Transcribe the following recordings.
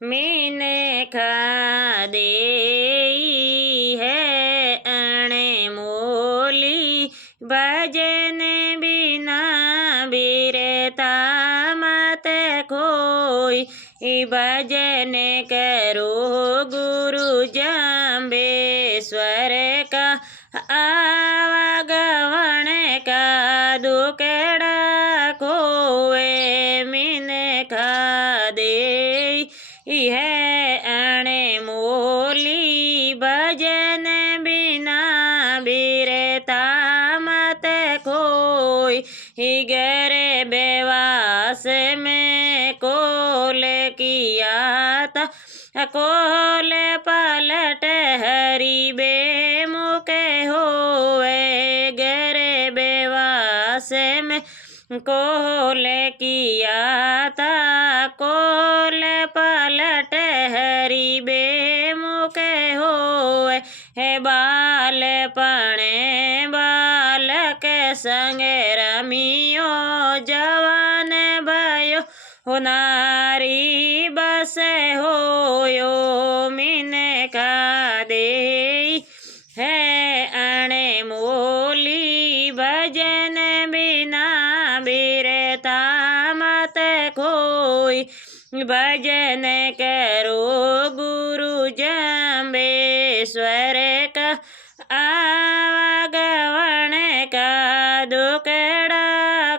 मीने खा दे है अणे मोली भजन बिना बिरता मत कोई भजन करो गुरु जम्बेश्वर का आवागमन का दुकड़ा कोवे मीने खा दे है अणे मोली भजन बिना बिरता मत कोई घर बेवास में कोल किया था कोल पलट हरि बेमुख होए घर बेवास में कोल किया था कोल पलट हरि बेमुख होए है बालपणे बालक संग रमियो जवान भयो हो नारी बस होयो मीने खा दे है अणे मोली भजन बिना बिरता मत कोई भजन करो गुरु जम्बेश्वर का आवागमन का दुकड़ा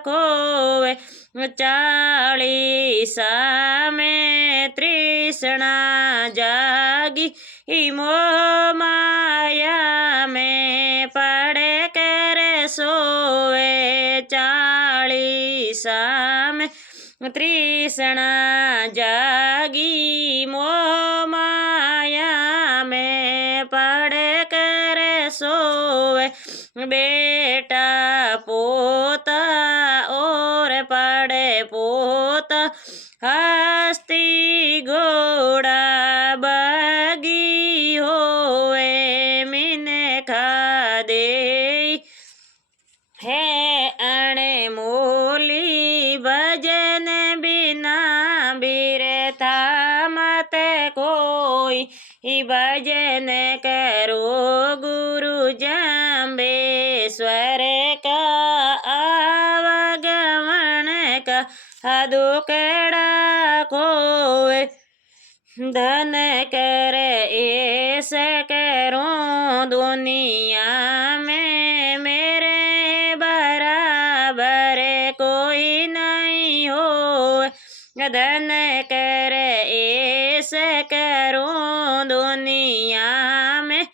कोवे 40 में तृष्णा जागी मोह माया में पड़ कर सोए 40 में तृष्णा जागी मोह माया में पड़ कर सोए बेटा पोता और पड़े पोता हस्ती घोड़ा बगी होए मीने खा दे है अणे मोली भजन बिना बिरता मत कोई भजन करो गुरु जम्बेश्वर का आवागमन का दुकड़ा कोवे धन कर ऐस करो दुनिया में मेरे बराबर कोई नहीं हो धन कर ऐस करो दुनिया में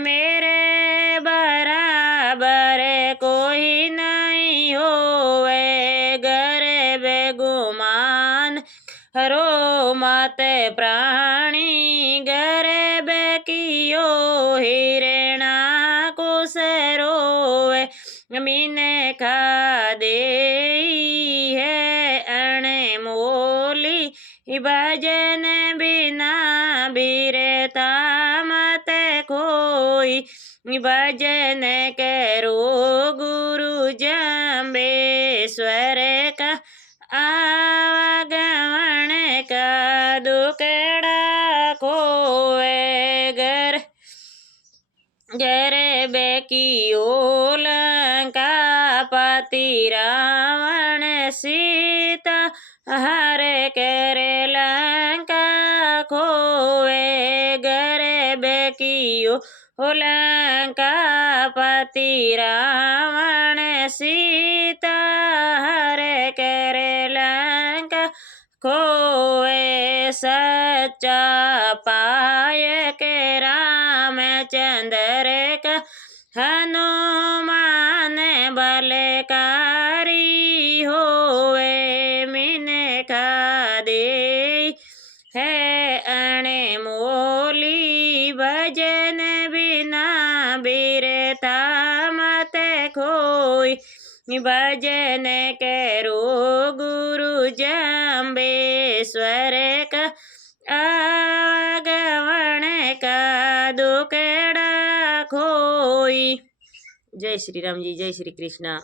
मेरे बराबर कोई नहीं होवे गर्भ गुमान हरो मत प्राणी गर्भ कियो हिरणा कुश रोवे मीने खा दे है अणे मोली भजन बिना बिरता मत कोई भजन करो गुरु जम्बेश्वर का आवागमन का दुकड़ा कोवे घर बेकियो लंका पति रावण सीता हर कर लंका खोवे घर बेकियो लंका पति रावण सीता हर कर लंका खोए सच्चा पाय के रामचंद्र का हनुमान बलकारी होवे मीने खा दे है अणे मोली भजन बिना बिरता मत कोई भजन करो गुरु जम्बेश्वर का आवागमन का दुकड़ा खोई। जय श्री राम जी, जय श्री कृष्ण।